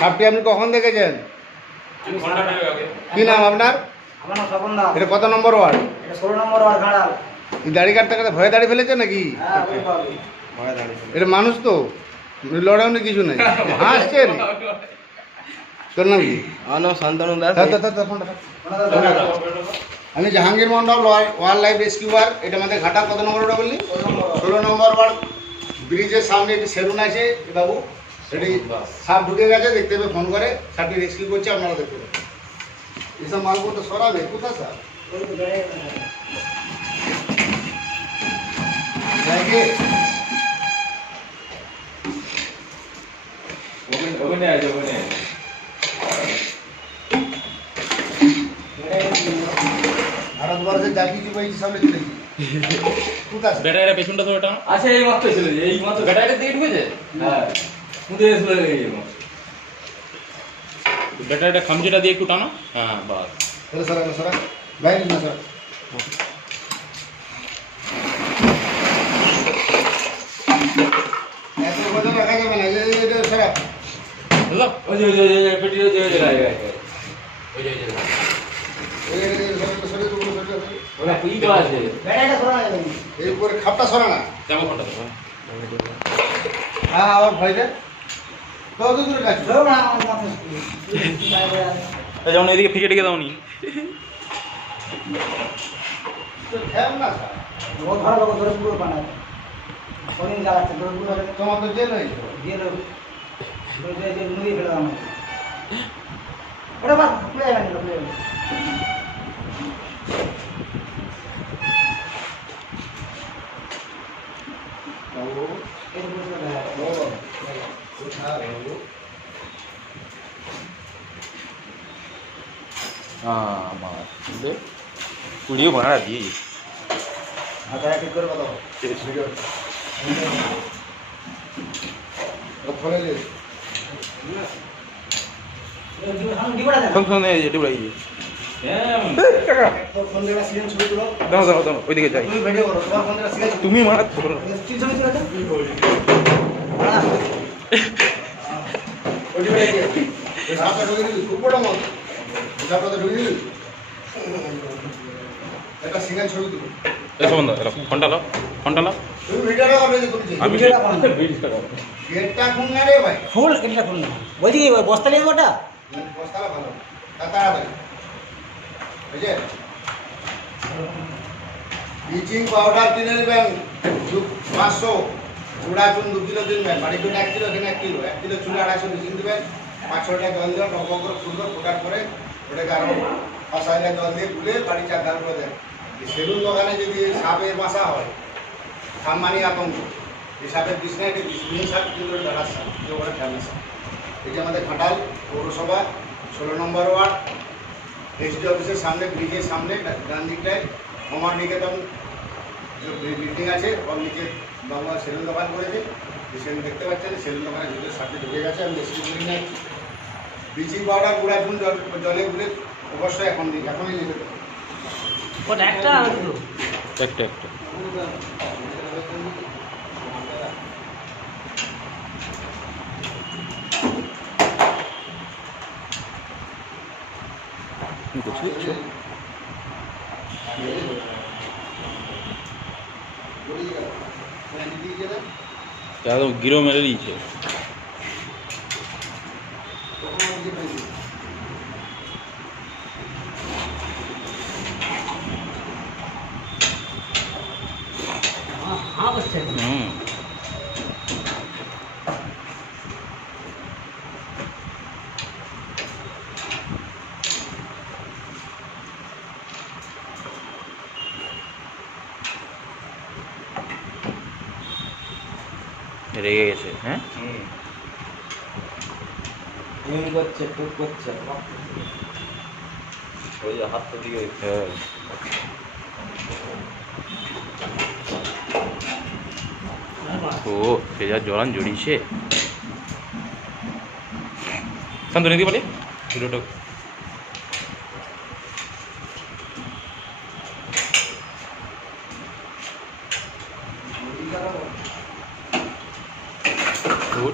সাপটি আপনি কখন দেখেছেন? কি নাম আপনার? এটা কত নম্বর ওয়ার্ড? ষোলো নম্বর ওয়ার্ড ঘাড়াল। এই দাড়ি কাটতে কাটতে ভয়ে দাঁড়িয়ে ফেলেছে নাকি? হ্যাঁ এটা মানুষ তো। লড়াউনি কিছু নেই। হাসছে। তোর নাম কি? আমার নাম শান্তনু দাস। আমি Jahangir Mondal wildlife rescuer এটা আমাদের ঘাটা কত নম্বর ওটা বললি? ষোলো নম্বর। ওয়ার্ড। ব্রিজের সামনে একটি সেলুন আছে বাবু। সেটি সাপ ঢুকে গেছে দেখতে হবে ফোন করে। সাপটি রেস্কিউ করছে আপনারা দেখতে পাবেন এসব মালপত্র সরাবে কোথায় স্যার ওই তো বেড়ে ব্যাগে ভারতবর্ষের যা কিছু পেয়েছি সামনে চলেছি কোথায় স্যার? ব্যাটারিটা পেছনটা তো এটা আচ্ছা এই মাত্র ছিল যে, এই মাত্র। ব্যাটারিটা দিকে ঢুকেছে? হ্যাঁ। মুদে এসে ব্যাটারিটা খামচিটা দিয়ে একটু টানো হ্যাঁ বাস তাহলে সরা না সরা বাইরে না এই- এই সরা না এই উপরে খাপটা সরা হ্যাঁ আবার ভয় দেয় যেমন এদিকে ফিকে ডেকে দাওনি। তোমার তো জেল হয়েছে দিয়ে দেবো যে যে নুয়ে ফেলে দাম ওটা বাদ খুলে যাবে খুলে যাবে বাবু এই তো বুঝতে পারলাম। বাবু বাবু আমার কুড়িও ভাড়া দিয়ে আচ্ছা ঠিক করে কথা ভিডিও ভিডিও তুমি মারা এসো বন্ধ এলো ফোনটা লো ফোনটা লো তুমি ভিডিওটা করবে যে তুমি আমি। গেটটা খুন না রে ভাই ফুল এটা ফুল না বলছি কি বস্তা নিয়ে ওটা? বস্তাটা ভালো তা তাড়াতাড়ি বুঝে ব্লিচিং পাউডার কিনে নেবেন। দু- পাঁচশো। চুড়া চুন দু কিলো কিনবেন, বাড়ি চুন এক কিলো, এখানে এক কিলো এক কিলো চুড়া আড়াইশো ব্লিচিং দেবেন পাঁচশো টাকা জল দেবেন টক করে ফুলবে, ফোটার পরে ওটাকে আরও পাঁচ হাজার জল দিয়ে গুলে বাড়ি চার ধান করে দেন। সেলুন দোকানে যদি সাপের বাসা হয় সাম্মানি আতঙ্ক এই সাপের বিষ না এটা সাপ কিন্তু দাঁড়ার সাপ যে ওরা এই যে আমাদের খাটাল পৌরসভা, ষোলো নম্বর ওয়ার্ড, এসডি অফিসের সামনে, ব্রিজের সামনে, ডান দিকটায়, অমর নিকেতন বিল্ডিং আছে ওর নিচে বাংলা সেলুন দোকান করেছে সেলুন দেখতে পাচ্ছেন সেলুন দোকানের ভিতরে সামনে ঢুকে গেছে আমি বেশি করে নিয়ে আসছি ব্লিচিং পাউডার গুঁড়া চুন জল জলে গুলে অবশ্যই এখন দিই এখনই নিতে হবে। ওটা একটা একটা একটা। করছি দেখছ? যা তো গিরো মেরে দিয়েছে হ্যাঁ রেগে গেছে হ্যাঁ? করছে টুক করছে ওই যে হাতটা দিকে হ্যাঁ ও যা জড়িয়েছে শান্তনি দি বলে ভিডিওটা যে।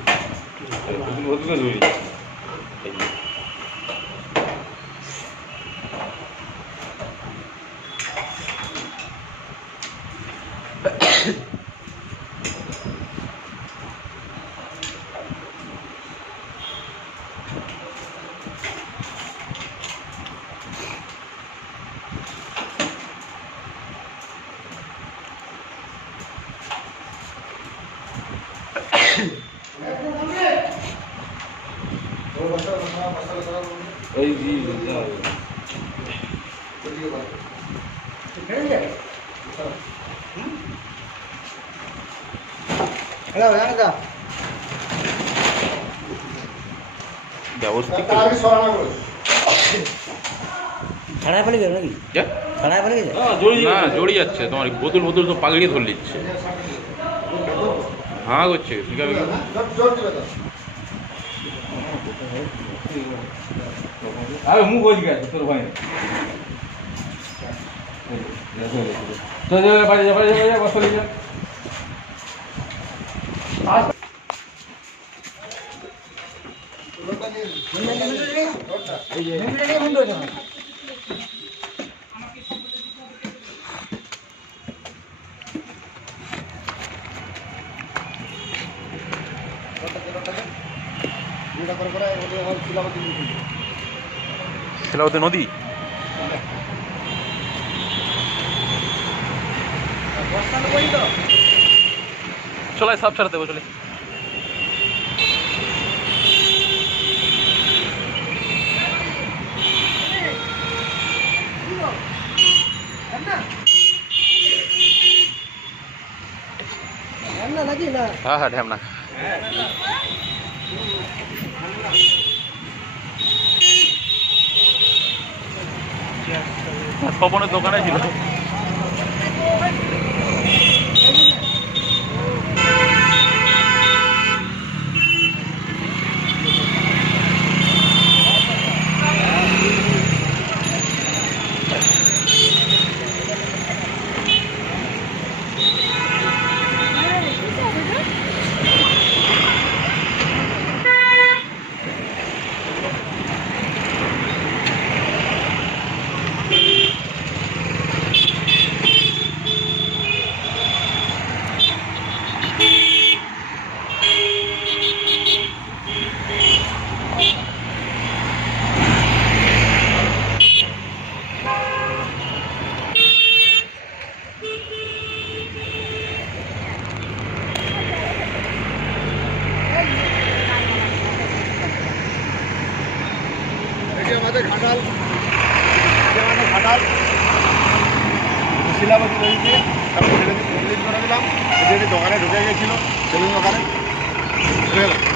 ওই জি। হ্যালো জানা করে ছাড়াই ফেলে গেল নাকি যা। ছাড়াই ফেলে গেছে না, জড়িয়ে না গেছে। যাচ্ছে তোমার বোতল বোতল তো পাগড়িয়ে ধরে নিচ্ছে হ্যাঁ করছে শিখাবে কি? জোর জোর দিবে তো আরে মুখ হয়ে গেছে তোর ভাই চল চল বাড়ি যা বাড়ি যা বাড়ি যা বস চলে যা বন্ধ হয়েছে এটা করে শিলাবতী নদী। চলে সব ছাড়াতে দেবো চলে নাকি? না। হ্যাঁ হ্যাঁ ঢ্যামনা। স্বপনের দোকানে ছিল। আমাদের ঘাটাল। আমাদের ঘাটাল। শিলাবতী নদীতে তারপর ছেলেদের করে দিলাম। এদের দোকানে ঢুকে গেছিল। সেলুন দোকানে। ঢুকে গেল।